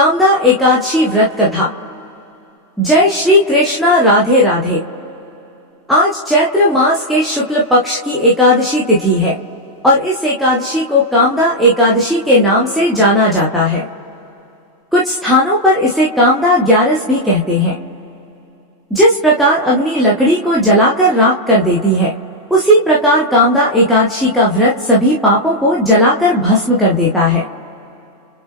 कामदा एकादशी व्रत कथा। जय श्री कृष्णा, राधे राधे। आज चैत्र मास के शुक्ल पक्ष की एकादशी तिथि है और इस एकादशी को कामदा एकादशी के नाम से जाना जाता है। कुछ स्थानों पर इसे कामदा ग्यारस भी कहते हैं। जिस प्रकार अग्नि लकड़ी को जलाकर राख कर देती है, उसी प्रकार कामदा एकादशी का व्रत सभी पापों को जलाकर भस्म कर देता है।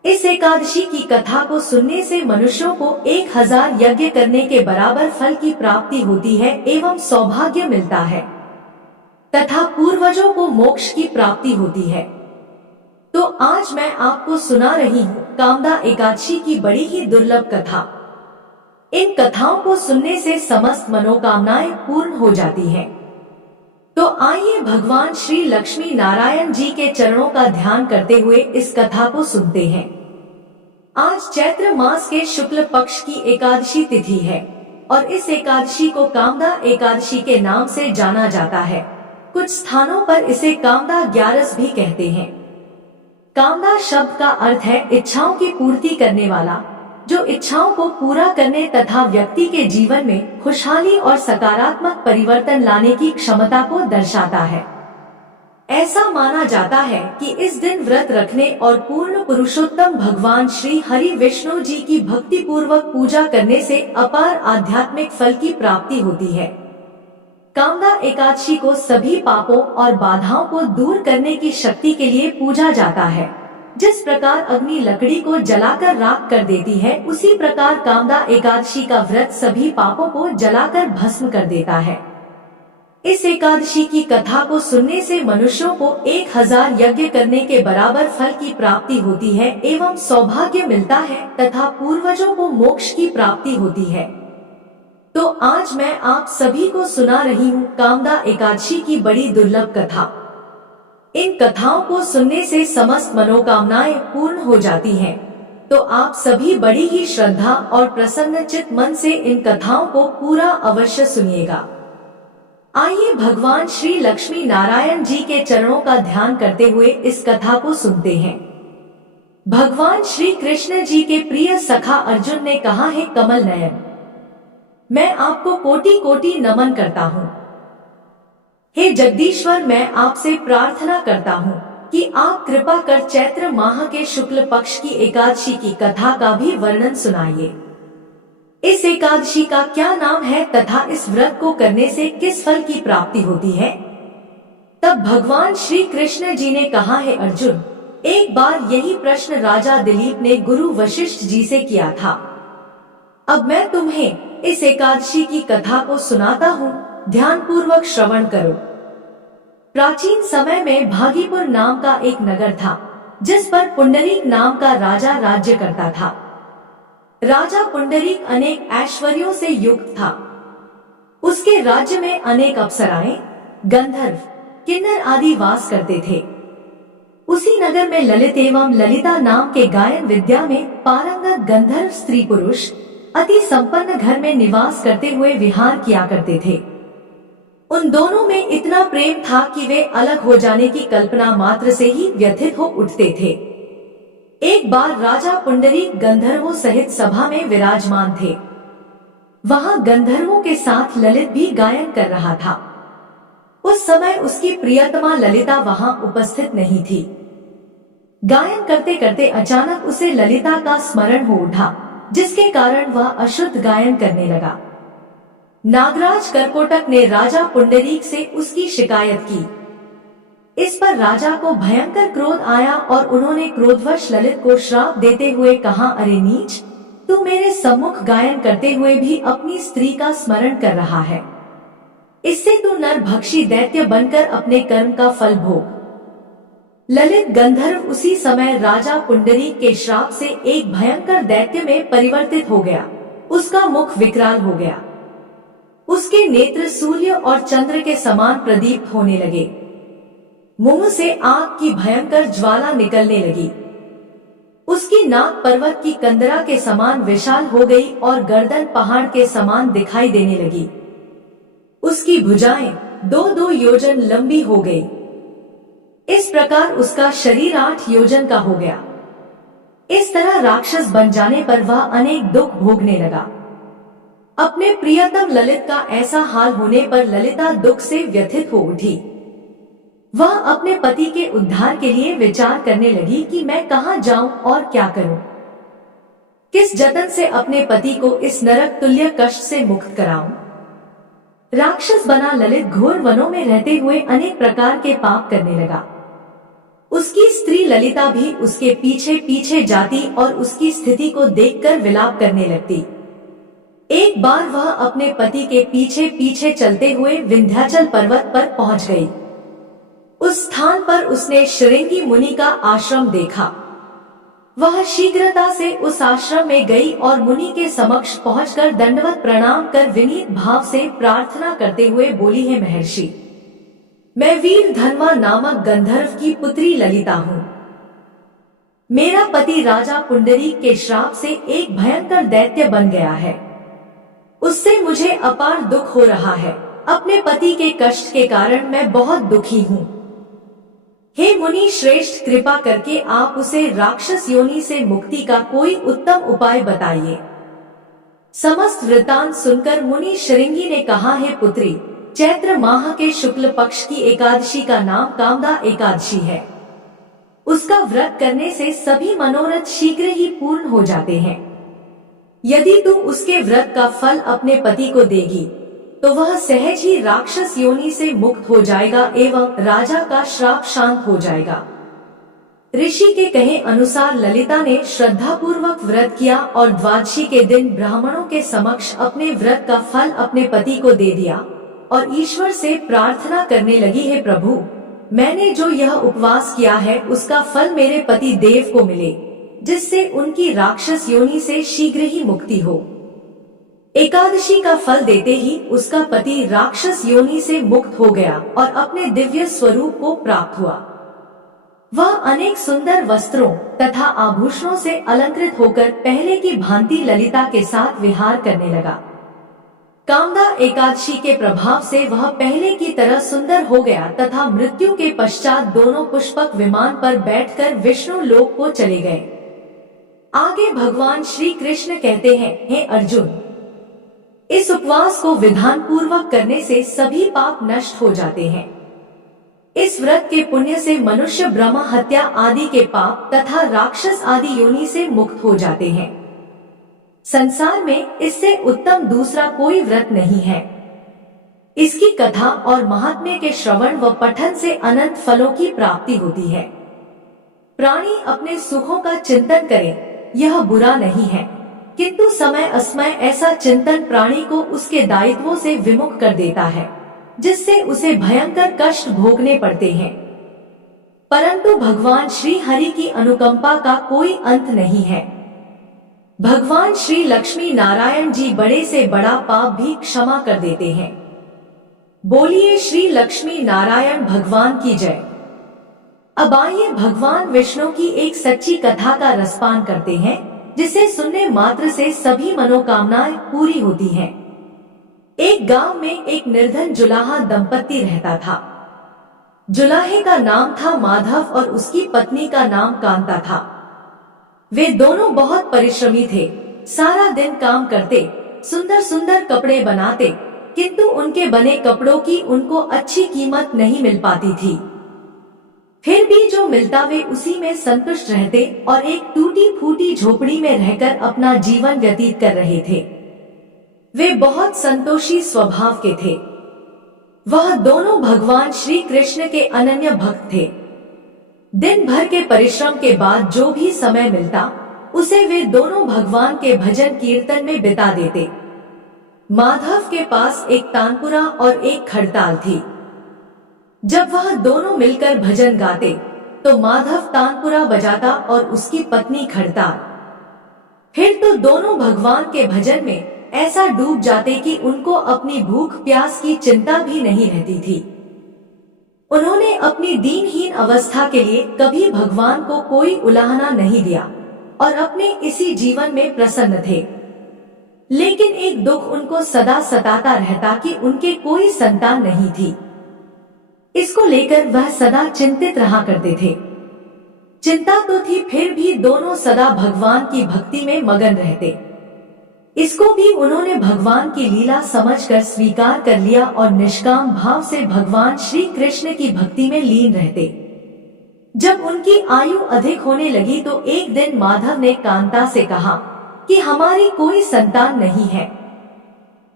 इस एकादशी की कथा को सुनने से मनुष्यों को 1000 यज्ञ करने के बराबर फल की प्राप्ति होती है एवं सौभाग्य मिलता है तथा पूर्वजों को मोक्ष की प्राप्ति होती है। तो आज मैं आपको सुना रही हूँ कामदा एकादशी की बड़ी ही दुर्लभ कथा। इन कथाओं को सुनने से समस्त मनोकामनाएं पूर्ण हो जाती हैं। तो आइए भगवान श्री लक्ष्मी नारायण जी के चरणों का ध्यान करते हुए इस कथा को सुनते हैं। आज चैत्र मास के शुक्ल पक्ष की एकादशी तिथि है और इस एकादशी को कामदा एकादशी के नाम से जाना जाता है। कुछ स्थानों पर इसे कामदा ग्यारस भी कहते हैं। कामदा शब्द का अर्थ है इच्छाओं की पूर्ति करने वाला, जो इच्छाओं को पूरा करने तथा व्यक्ति के जीवन में खुशहाली और सकारात्मक परिवर्तन लाने की क्षमता को दर्शाता है। ऐसा माना जाता है कि इस दिन व्रत रखने और पूर्ण पुरुषोत्तम भगवान श्री हरि विष्णु जी की भक्ति पूर्वक पूजा करने से अपार आध्यात्मिक फल की प्राप्ति होती है। कामदा एकादशी को सभी पापों और बाधाओं को दूर करने की शक्ति के लिए पूजा जाता है। जिस प्रकार अग्नि लकड़ी को जलाकर राख कर देती है, उसी प्रकार कामदा एकादशी का व्रत सभी पापों को जलाकर भस्म कर देता है। इस एकादशी की कथा को सुनने से मनुष्यों को 1000 यज्ञ करने के बराबर फल की प्राप्ति होती है एवं सौभाग्य मिलता है तथा पूर्वजों को मोक्ष की प्राप्ति होती है। तो आज मैं आप सभी को सुना रही हूँ कामदा एकादशी की बड़ी दुर्लभ कथा। इन कथाओं को सुनने से समस्त मनोकामनाएं पूर्ण हो जाती हैं। तो आप सभी बड़ी ही श्रद्धा और प्रसन्न चित्त मन से इन कथाओं को पूरा अवश्य सुनिएगा। आइए भगवान श्री लक्ष्मी नारायण जी के चरणों का ध्यान करते हुए इस कथा को सुनते हैं। भगवान श्री कृष्ण जी के प्रिय सखा अर्जुन ने कहा है, कमल नयन, मैं आपको कोटि कोटि नमन करता हूँ। हे जगदीश्वर, मैं आपसे प्रार्थना करता हूँ कि आप कृपा कर चैत्र माह के शुक्ल पक्ष की एकादशी की कथा का भी वर्णन सुनाइए। इस एकादशी का क्या नाम है तथा इस व्रत को करने से किस फल की प्राप्ति होती है? तब भगवान श्री कृष्ण जी ने कहा है, अर्जुन, एक बार यही प्रश्न राजा दिलीप ने गुरु वशिष्ठ जी से किया था। अब मैं तुम्हें इस एकादशी की कथा को सुनाता हूँ, ध्यान पूर्वक श्रवण करो। प्राचीन समय में भागीपुर नाम का एक नगर था, जिस पर पुंडरीक नाम का राजा राज्य करता था। राजा पुंडरीक अनेक ऐश्वर्यों से युक्त था। उसके राज्य में अनेक अप्सराएं, गंधर्व, किन्नर आदि वास करते थे। उसी नगर में ललित एवं ललिता नाम के गायन विद्या में पारंगत गंधर्व स्त्री पुरुष अति संपन्न घर में निवास करते हुए विहार किया करते थे। उन दोनों में इतना प्रेम था कि वे अलग हो जाने की कल्पना मात्र से ही व्यथित हो उठते थे। एक बार राजा पुंडरीक गंधर्वों सहित सभा में विराजमान थे। वहां गंधर्वों के साथ ललित भी गायन कर रहा था। उस समय उसकी प्रियतमा ललिता वहां उपस्थित नहीं थी। गायन करते करते अचानक उसे ललिता का स्मरण हो उठा, जिसके कारण वह अशुद्ध गायन करने लगा। नागराज कर्कोटक ने राजा पुंडरीक से उसकी शिकायत की। इस पर राजा को भयंकर क्रोध आया और उन्होंने क्रोधवश ललित को श्राप देते हुए कहा, अरे नीच, तू मेरे सम्मुख गायन करते हुए भी अपनी स्त्री का स्मरण कर रहा है। इससे तू नरभक्षी दैत्य बनकर अपने कर्म का फल भोग। ललित गंधर्व उसी समय राजा पुंडरीक के श्राप से एक भयंकर दैत्य में परिवर्तित हो गया। उसका मुख विकराल हो गया। उसके नेत्र सूर्य और चंद्र के समान प्रदीप्त होने लगे। मुंह से आग की भयंकर ज्वाला निकलने लगी। उसकी नाक पर्वत की कंदरा के समान विशाल हो गई और गर्दन पहाड़ के समान दिखाई देने लगी। उसकी भुजाएं 2-2 योजन लंबी हो गई। इस प्रकार उसका शरीर 8 योजन का हो गया। इस तरह राक्षस बन जाने पर वह अनेक दुख भोगने लगा। अपने प्रियतम ललित का ऐसा हाल होने पर ललिता दुख से व्यथित हो उठी। वह अपने पति के उद्धार के लिए विचार करने लगी कि मैं कहां जाऊं और क्या करूं, किस जतन से अपने पति को इस नरक तुल्य कष्ट से मुक्त कराऊं। राक्षस बना ललित घोर वनों में रहते हुए अनेक प्रकार के पाप करने लगा। उसकी स्त्री ललिता भी उसके पीछे पीछे जाती और उसकी स्थिति को देखकर विलाप करने लगती। एक बार वह अपने पति के पीछे पीछे चलते हुए विंध्याचल पर्वत पर पहुंच गई। उस स्थान पर उसने श्रृंगी मुनि का आश्रम देखा। वह शीघ्रता से उस आश्रम में गई और मुनि के समक्ष पहुंचकर दंडवत प्रणाम कर विनीत भाव से प्रार्थना करते हुए बोली, है महर्षि, मैं वीर धनवा नामक गंधर्व की पुत्री ललिता हूँ। मेरा पति राजा पुंडरीक के श्राप से एक भयंकर दैत्य बन गया है। उससे मुझे अपार दुख हो रहा है। अपने पति के कष्ट के कारण मैं बहुत दुखी हूँ। हे मुनि श्रेष्ठ, कृपा करके आप उसे राक्षस योनि से मुक्ति का कोई उत्तम उपाय बताइए। समस्त वृत्तांत सुनकर मुनि श्रृंगी ने कहा, है पुत्री, चैत्र माह के शुक्ल पक्ष की एकादशी का नाम कामदा एकादशी है। उसका व्रत करने से सभी मनोरथ शीघ्र ही पूर्ण हो जाते हैं। यदि तू उसके व्रत का फल अपने पति को देगी तो वह सहज ही राक्षस योनि से मुक्त हो जाएगा एवं राजा का श्राप शांत हो जाएगा। ऋषि के कहे अनुसार ललिता ने श्रद्धा पूर्वक व्रत किया और द्वादशी के दिन ब्राह्मणों के समक्ष अपने व्रत का फल अपने पति को दे दिया और ईश्वर से प्रार्थना करने लगी, है प्रभु, मैंने जो यह उपवास किया है उसका फल मेरे पति देव को मिले, जिससे उनकी राक्षस योनि से शीघ्र ही मुक्ति हो। एकादशी का फल देते ही उसका पति राक्षस योनि से मुक्त हो गया और अपने दिव्य स्वरूप को प्राप्त हुआ। वह अनेक सुंदर वस्त्रों तथा आभूषणों से अलंकृत होकर पहले की भांति ललिता के साथ विहार करने लगा। कामदा एकादशी के प्रभाव से वह पहले की तरह सुंदर हो गया तथा मृत्यु के पश्चात दोनों पुष्पक विमान पर बैठकर विष्णु लोक को चले गए। आगे भगवान श्री कृष्ण कहते हैं, हे अर्जुन, इस उपवास को विधान पूर्वक करने से सभी पाप नष्ट हो जाते हैं। इस व्रत के पुण्य से मनुष्य ब्रह्म हत्या आदि के पाप तथा राक्षस आदि योनि से मुक्त हो जाते हैं। संसार में इससे उत्तम दूसरा कोई व्रत नहीं है। इसकी कथा और महात्म्य के श्रवण व पठन से अनंत फलों की प्राप्ति होती है। प्राणी अपने सुखों का चिंतन करे, यह बुरा नहीं है, किंतु समय असमय ऐसा चिंतन प्राणी को उसके दायित्वों से विमुख कर देता है, जिससे उसे भयंकर कष्ट भोगने पड़ते हैं। परंतु भगवान श्री हरि की अनुकंपा का कोई अंत नहीं है। भगवान श्री लक्ष्मी नारायण जी बड़े से बड़ा पाप भी क्षमा कर देते हैं। बोलिए श्री लक्ष्मी नारायण भगवान की जय। अब आइए भगवान विष्णु की एक सच्ची कथा का रसपान करते हैं, जिसे सुनने मात्र से सभी मनोकामनाएं पूरी होती हैं। एक गांव में एक निर्धन जुलाहा दंपति रहता था। जुलाहे का नाम था माधव और उसकी पत्नी का नाम कांता था। वे दोनों बहुत परिश्रमी थे, सारा दिन काम करते, सुंदर सुंदर कपड़े बनाते, किंतु उनके बने कपड़ों की उनको अच्छी कीमत नहीं मिल पाती थी। फिर भी जो मिलता वे उसी में संतुष्ट रहते और एक टूटी फूटी झोपड़ी में रहकर अपना जीवन व्यतीत कर रहे थे। वे बहुत संतोषी स्वभाव के थे। वह दोनों भगवान श्री कृष्ण के अनन्य भक्त थे। दिन भर के परिश्रम के बाद जो भी समय मिलता उसे वे दोनों भगवान के भजन कीर्तन में बिता देते। माधव के पास एक तानपुरा और एक खड़ताल थी। जब वह दोनों मिलकर भजन गाते तो माधव तानपुरा बजाता और उसकी पत्नी खड़ताल। फिर तो दोनों भगवान के भजन में ऐसा डूब जाते कि उनको अपनी भूख प्यास की चिंता भी नहीं रहती थी। उन्होंने अपनी दीनहीन अवस्था के लिए कभी भगवान को कोई उलाहना नहीं दिया और अपने इसी जीवन में प्रसन्न थे। लेकिन एक दुख उनको सदा सताता रहता कि उनके कोई संतान नहीं थी। इसको लेकर वह सदा चिंतित रहा करते थे। चिंता तो थी, फिर भी दोनों सदा भगवान की भक्ति में मगन रहते। इसको भी उन्होंने भगवान की लीला समझकर स्वीकार कर लिया और निष्काम भाव से भगवान श्री कृष्ण की भक्ति में लीन रहते। जब उनकी आयु अधिक होने लगी तो एक दिन माधव ने कांता से कहा कि हमारी कोई संतान नहीं है।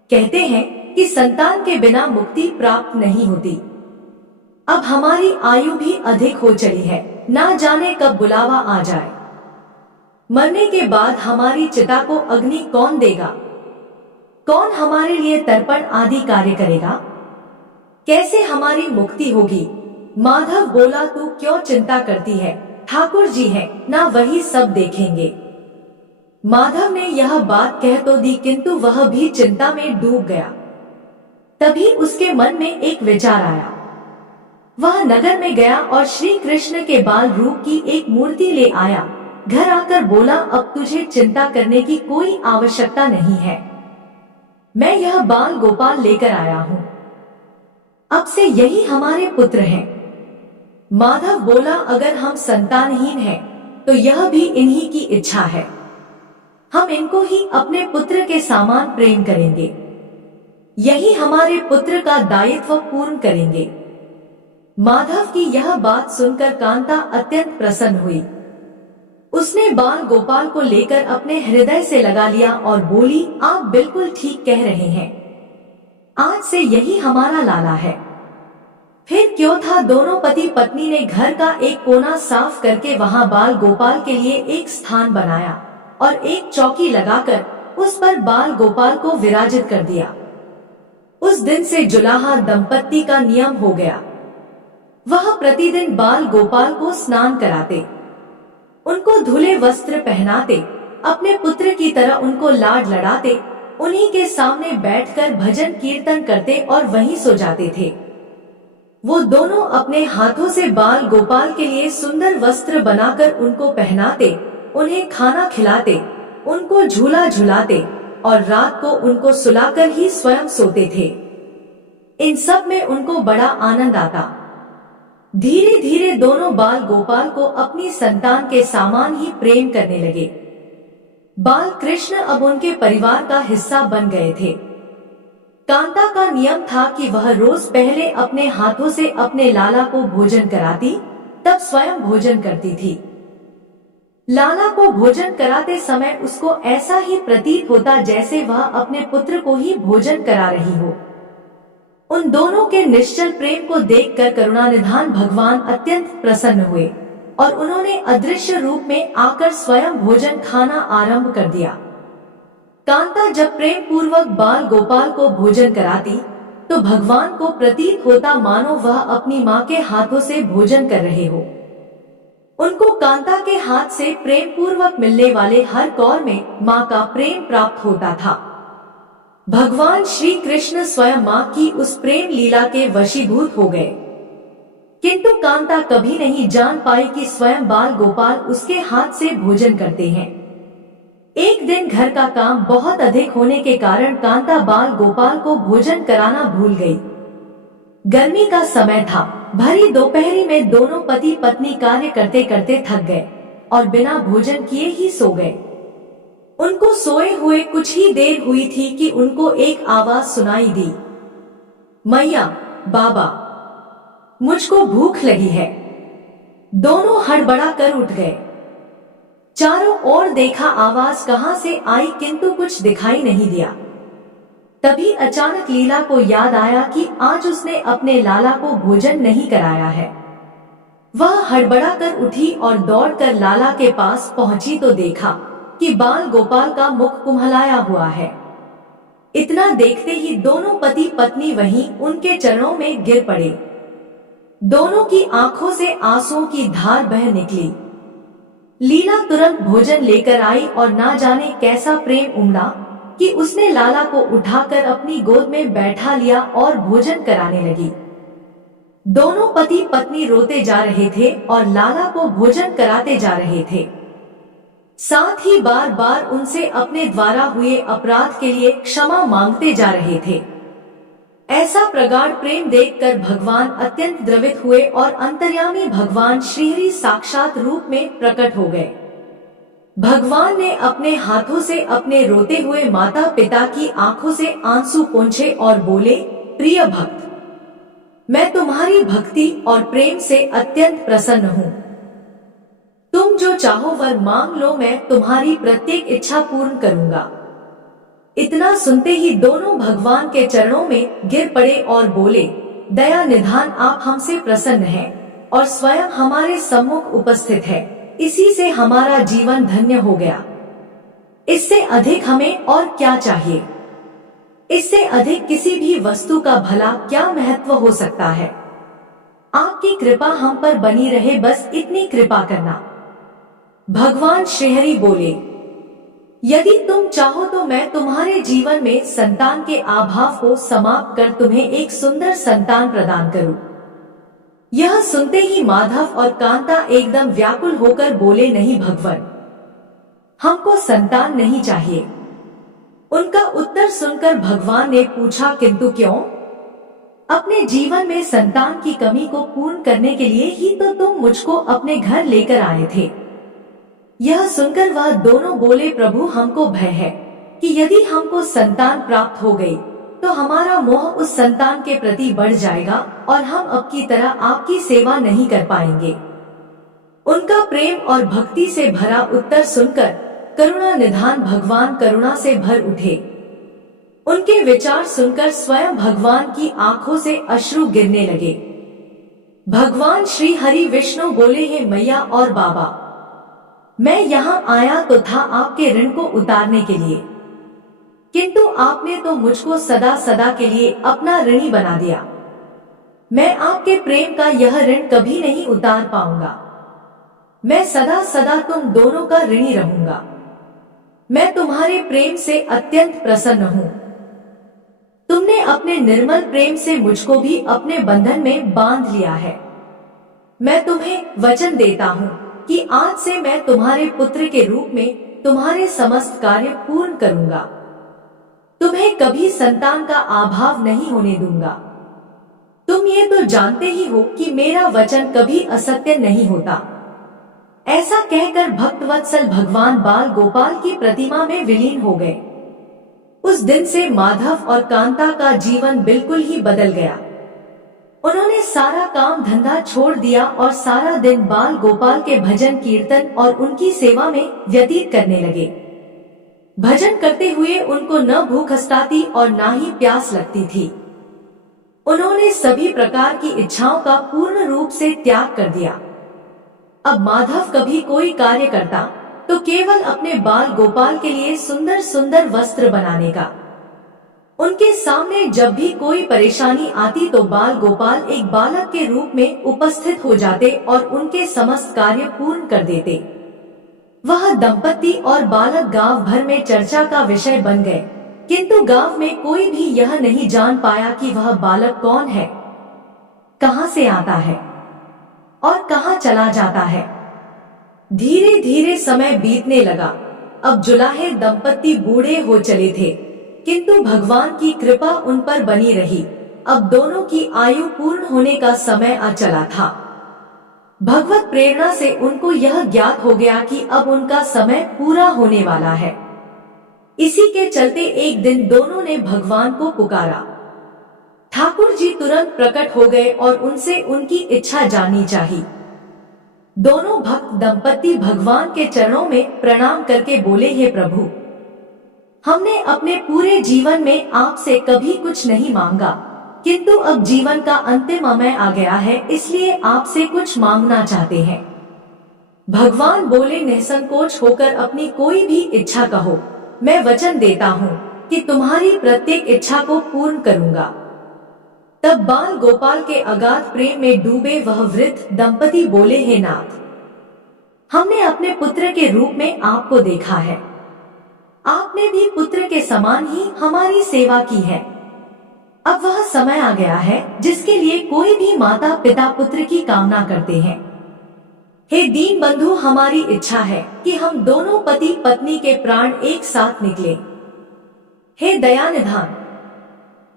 कहते हैं कि संतान के बिना मुक्ति प्राप्त नहीं होती। अब हमारी आयु भी अधिक हो चली है, ना जाने कब बुलावा आ जाए। मरने के बाद हमारी चिता को अग्नि कौन देगा? कौन हमारे लिए तर्पण आदि कार्य करेगा? कैसे हमारी मुक्ति होगी? माधव बोला, तू क्यों चिंता करती है? ठाकुर जी है ना, वही सब देखेंगे। माधव ने यह बात कह तो दी, किंतु वह भी चिंता में डूब गया। तभी उसके मन में एक विचार आया। वह नगर में गया और श्री कृष्ण के बाल रूप की एक मूर्ति ले आया। घर आकर बोला, अब तुझे चिंता करने की कोई आवश्यकता नहीं है। मैं यह बाल गोपाल लेकर आया हूँ। अब से यही हमारे पुत्र हैं। माधव बोला, अगर हम संतानहीन हैं, तो यह भी इन्हीं की इच्छा है। हम इनको ही अपने पुत्र के समान प्रेम करेंगे। यही हमारे पुत्र का दायित्व पूर्ण करेंगे। माधव की यह बात सुनकर कांता अत्यंत प्रसन्न हुई। उसने बाल गोपाल को लेकर अपने हृदय से लगा लिया और बोली, आप बिल्कुल ठीक कह रहे हैं। आज से यही हमारा लाला है। फिर क्यों था, दोनों पति पत्नी ने घर का एक कोना साफ करके वहां बाल गोपाल के लिए एक स्थान बनाया और एक चौकी लगाकर उस पर बाल गोपाल को विराजित कर दिया। उस दिन से जुलाहा दंपत्ति का नियम हो गया। वह प्रतिदिन बाल गोपाल को स्नान कराते, उनको धुले वस्त्र पहनाते, अपने पुत्र की तरह उनको लाड लड़ाते, उन्हीं के सामने बैठकर भजन कीर्तन करते और वहीं सो जाते थे। वो दोनों अपने हाथों से बाल गोपाल के लिए सुंदर वस्त्र बनाकर उनको पहनाते, उन्हें खाना खिलाते, उनको झूला झुलाते और रात को उनको सुलाकर ही स्वयं सोते थे। इन सब में उनको बड़ा आनंद आता। धीरे धीरे दोनों बाल गोपाल को अपनी संतान के समान ही प्रेम करने लगे। बाल कृष्ण अब उनके परिवार का हिस्सा बन गए थे। कांता का नियम था कि वह रोज पहले अपने हाथों से अपने लाला को भोजन कराती, तब स्वयं भोजन करती थी। लाला को भोजन कराते समय उसको ऐसा ही प्रतीत होता जैसे वह अपने पुत्र को ही भोजन करा रही हो। उन दोनों के निश्चल प्रेम को देखकर करुणानिधान भगवान अत्यंत प्रसन्न हुए और उन्होंने अदृश्य रूप में आकर स्वयं भोजन खाना आरंभ कर दिया। कांता जब प्रेम पूर्वक बाल गोपाल को भोजन कराती तो भगवान को प्रतीत होता मानो वह अपनी माँ के हाथों से भोजन कर रहे हो। उनको कांता के हाथ से प्रेम पूर्वक मिलने वाले हर कौर में माँ का प्रेम प्राप्त होता था। भगवान श्री कृष्ण स्वयं माँ की उस प्रेम लीला के वशीभूत हो गए, किंतु कांता कभी नहीं जान पाई कि स्वयं बाल गोपाल उसके हाथ से भोजन करते हैं। एक दिन घर का काम बहुत अधिक होने के कारण कांता बाल गोपाल को भोजन कराना भूल गई। गर्मी का समय था। भरी दोपहरी में दोनों पति पत्नी कार्य करते करते थक गए और बिना भोजन किए ही सो गए। उनको सोए हुए कुछ ही देर हुई थी कि उनको एक आवाज सुनाई दी, मैया, बाबा, मुझको भूख लगी है। दोनों हड़बड़ा कर उठ गए। चारों ओर देखा आवाज कहां से आई, किंतु कुछ दिखाई नहीं दिया। तभी अचानक लीला को याद आया कि आज उसने अपने लाला को भोजन नहीं कराया है। वह हड़बड़ा कर उठी और दौड़कर लाला के पास पहुंची तो देखा कि बाल गोपाल का मुख कुम्हलाया हुआ है। इतना देखते ही दोनों पति पत्नी वहीं उनके चरणों में गिर पड़े। दोनों की आंखों से आंसुओं की धार बह निकली। लीला तुरंत भोजन लेकर आई और ना जाने कैसा प्रेम उमड़ा कि उसने लाला को उठाकर अपनी गोद में बैठा लिया और भोजन कराने लगी। दोनों पति पत्नी रोते जा रहे थे और लाला को भोजन कराते जा रहे थे। साथ ही बार बार उनसे अपने द्वारा हुए अपराध के लिए क्षमा मांगते जा रहे थे। ऐसा प्रगाढ़ प्रेम देखकर भगवान अत्यंत द्रवित हुए और अंतर्यामी भगवान श्रीहरि साक्षात रूप में प्रकट हो गए। भगवान ने अपने हाथों से अपने रोते हुए माता पिता की आंखों से आंसू पोंछे और बोले, प्रिय भक्त, मैं तुम्हारी भक्ति और प्रेम से अत्यंत प्रसन्न हूँ। तुम जो चाहो वर मांग लो, मैं तुम्हारी प्रत्येक इच्छा पूर्ण करूंगा। इतना सुनते ही दोनों भगवान के चरणों में गिर पड़े और बोले, दया निधान, आप हमसे प्रसन्न हैं और स्वयं हमारे सम्मुख उपस्थित है। इसी से हमारा जीवन धन्य हो गया। इससे अधिक हमें और क्या चाहिए? इससे अधिक किसी भी वस्तु का भला क्या महत्व हो सकता है? आपकी कृपा हम पर बनी रहे, बस इतनी कृपा करना। भगवान श्रीहरि बोले, यदि तुम चाहो तो मैं तुम्हारे जीवन में संतान के अभाव को समाप्त कर तुम्हें एक सुंदर संतान प्रदान करूं। यह सुनते ही माधव और कांता एकदम व्याकुल होकर बोले, नहीं भगवान, हमको संतान नहीं चाहिए। उनका उत्तर सुनकर भगवान ने पूछा, किंतु क्यों? अपने जीवन में संतान की कमी को पूर्ण करने के लिए ही तो तुम मुझको अपने घर लेकर आए थे। यह सुनकर वह दोनों बोले, प्रभु, हमको भय है कि यदि हमको संतान प्राप्त हो गई तो हमारा मोह उस संतान के प्रति बढ़ जाएगा और हम अब की तरह आपकी सेवा नहीं कर पाएंगे। उनका प्रेम और भक्ति से भरा उत्तर सुनकर करुणा निधान भगवान करुणा से भर उठे। उनके विचार सुनकर स्वयं भगवान की आंखों से अश्रु गिरने लगे। भगवान श्री हरि विष्णु बोले, हे मैया और बाबा, मैं यहाँ आया तो था आपके ऋण को उतारने के लिए, किंतु आपने तो मुझको सदा सदा के लिए अपना ऋणी बना दिया। मैं आपके प्रेम का यह ऋण कभी नहीं उतार पाऊंगा। मैं सदा सदा तुम दोनों का ऋणी रहूंगा। मैं तुम्हारे प्रेम से अत्यंत प्रसन्न हूँ। तुमने अपने निर्मल प्रेम से मुझको भी अपने बंधन में बांध लिया है। मैं तुम्हें वचन देता हूँ कि आज से मैं तुम्हारे पुत्र के रूप में तुम्हारे समस्त कार्य पूर्ण करूंगा। तुम्हें कभी संतान का अभाव नहीं होने दूंगा। तुम ये तो जानते ही हो कि मेरा वचन कभी असत्य नहीं होता। ऐसा कहकर भक्तवत्सल भगवान बाल गोपाल की प्रतिमा में विलीन हो गए। उस दिन से माधव और कांता का जीवन बिल्कुल ही बदल गया। उन्होंने सारा काम धंधा छोड़ दिया और सारा दिन बाल गोपाल के भजन कीर्तन और उनकी सेवा में व्यतीत करने लगे। भजन करते हुए उनको न भूख सताती और न ही प्यास लगती थी। उन्होंने सभी प्रकार की इच्छाओं का पूर्ण रूप से त्याग कर दिया। अब माधव कभी कोई कार्य करता तो केवल अपने बाल गोपाल के लिए सुंदर सुंदर वस्त्र बनाने का। उनके सामने जब भी कोई परेशानी आती तो बाल गोपाल एक बालक के रूप में उपस्थित हो जाते और उनके समस्त कार्य पूर्ण कर देते। वह दंपति और बालक गांव भर में चर्चा का विषय बन गए, किंतु गांव में कोई भी यह नहीं जान पाया कि वह बालक कौन है, कहां से आता है और कहां चला जाता है। धीरे धीरे समय बीतने लगा। अब जुलाहे दंपति बूढ़े हो चले थे, किंतु भगवान की कृपा उन पर बनी रही। अब दोनों की आयु पूर्ण होने का समय आ चला था। भगवत प्रेरणा से उनको यह ज्ञात हो गया कि अब उनका समय पूरा होने वाला है। इसी के चलते एक दिन दोनों ने भगवान को पुकारा। ठाकुर जी तुरंत प्रकट हो गए और उनसे उनकी इच्छा जानी चाहिए। दोनों भक्त दंपति भगवान के चरणों में प्रणाम करके बोले, हे प्रभु, हमने अपने पूरे जीवन में आपसे कभी कुछ नहीं मांगा, किंतु अब जीवन का अंतिम समय आ गया है, इसलिए आपसे कुछ मांगना चाहते हैं। भगवान बोले, निसंकोच होकर अपनी कोई भी इच्छा कहो, मैं वचन देता हूँ कि तुम्हारी प्रत्येक इच्छा को पूर्ण करूंगा। तब बाल गोपाल के अगाध प्रेम में डूबे वह वृद्ध दंपति बोले, हे नाथ, हमने अपने पुत्र के रूप में आपको देखा है। आपने भी पुत्र के समान ही हमारी सेवा की है। अब वह समय आ गया है जिसके लिए कोई भी माता पिता पुत्र की कामना करते हैं। हे दीन बंधु, हमारी इच्छा है कि हम दोनों पति पत्नी के प्राण एक साथ निकले। हे दया निधान,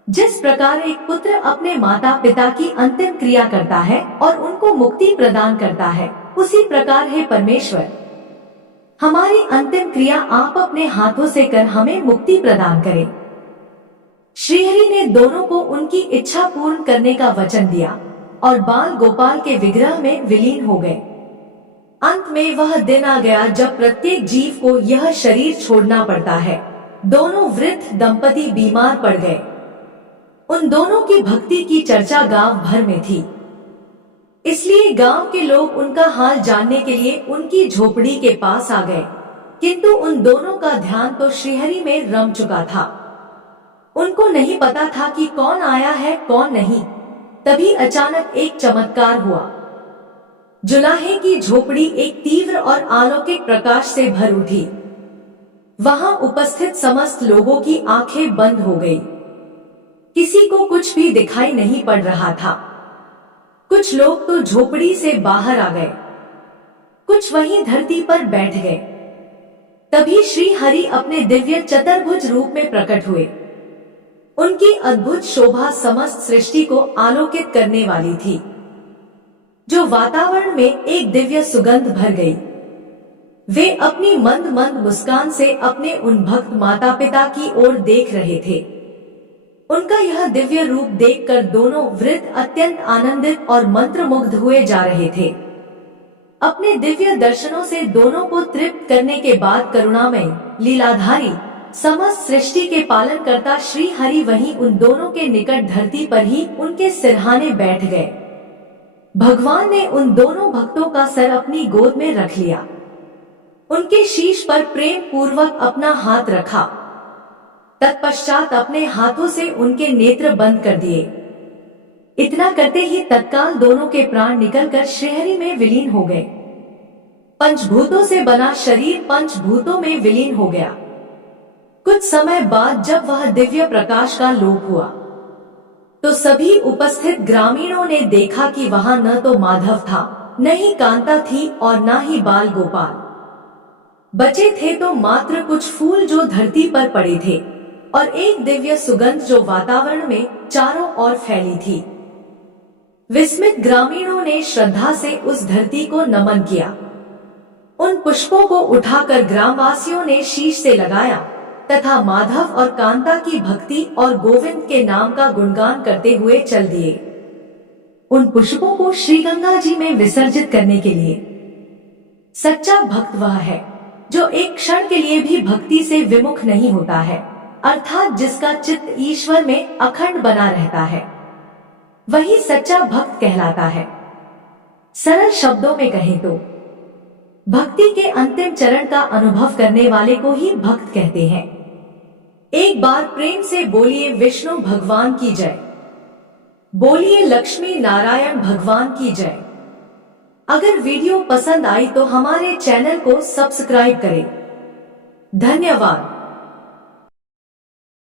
जिस प्रकार एक पुत्र अपने माता पिता की अंतिम क्रिया करता है और उनको मुक्ति प्रदान करता है, उसी प्रकार है परमेश्वर, हमारी अंतिम क्रिया आप अपने हाथों से कर हमें मुक्ति प्रदान करें। श्रीहरि ने दोनों को उनकी इच्छा पूर्ण करने का वचन दिया और बाल गोपाल के विग्रह में विलीन हो गए। अंत में वह दिन आ गया जब प्रत्येक जीव को यह शरीर छोड़ना पड़ता है। दोनों वृद्ध दंपति बीमार पड़ गए। उन दोनों की भक्ति की चर्चा गांव भर में थी, इसलिए गांव के लोग उनका हाल जानने के लिए उनकी झोपड़ी के पास आ गए। किंतु उन दोनों का ध्यान तो श्रीहरि में रम चुका था। उनको नहीं पता था कि कौन आया है कौन नहीं। तभी अचानक एक चमत्कार हुआ। जुलाहे की झोपड़ी एक तीव्र और अलौकिक प्रकाश से भर उठी। वहां उपस्थित समस्त लोगों की आंखें बंद हो गई। किसी को कुछ भी दिखाई नहीं पड़ रहा था। कुछ लोग तो झोपड़ी से बाहर आ गए, कुछ वहीं धरती पर बैठ गए। तभी श्री हरि अपने दिव्य चतुर्भुज रूप में प्रकट हुए। उनकी अद्भुत शोभा समस्त सृष्टि को आलोकित करने वाली थी, जो वातावरण में एक दिव्य सुगंध भर गई। वे अपनी मंद मंद मुस्कान से अपने उन भक्त माता पिता की ओर देख रहे थे। उनका यह दिव्य रूप देखकर दोनों वृद्ध अत्यंत आनंदित और मंत्रमुग्ध हुए जा रहे थे। अपने दिव्य दर्शनों से दोनों को तृप्त करने के बाद करुणामय, लीलाधारी, समस्त सृष्टि के पालन करता श्री हरि वहीं उन दोनों के निकट धरती पर ही उनके सिरहाने बैठ गए। भगवान ने उन दोनों भक्तों का सर अपनी गोद में रख लिया, उनके शीश पर प्रेम पूर्वक अपना हाथ रखा। तत्पश्चात अपने हाथों से उनके नेत्र बंद कर दिए। इतना करते ही तत्काल दोनों के प्राण निकलकर श्रीहरि में विलीन हो गए। पंचभूतों से बना शरीर पंचभूतों में विलीन हो गया। कुछ समय बाद जब वह दिव्य प्रकाश का लोप हुआ, तो सभी उपस्थित ग्रामीणों ने देखा कि वहां न तो माधव था, न ही कांता थी और न ही बाल गोपाल। बचे थे तो मात्र कुछ फूल जो धरती पर पड़े थे और एक दिव्य सुगंध जो वातावरण में चारों ओर फैली थी। विस्मित ग्रामीणों ने श्रद्धा से उस धरती को नमन किया। उन पुष्पों को उठाकर ग्रामवासियों ने शीश से लगाया तथा माधव और कांता की भक्ति और गोविंद के नाम का गुणगान करते हुए चल दिए। उन पुष्पों को श्री गंगा जी में विसर्जित करने के लिए। सच्चा भक्त वह है जो एक क्षण के लिए भी भक्ति से विमुख नहीं होता है, अर्थात जिसका चित्त ईश्वर में अखंड बना रहता है, वही सच्चा भक्त कहलाता है। सरल शब्दों में कहें तो भक्ति के अंतिम चरण का अनुभव करने वाले को ही भक्त कहते हैं। एक बार प्रेम से बोलिए विष्णु भगवान की जय, बोलिए लक्ष्मी नारायण भगवान की जय। अगर वीडियो पसंद आई तो हमारे चैनल को सब्सक्राइब करें। धन्यवाद।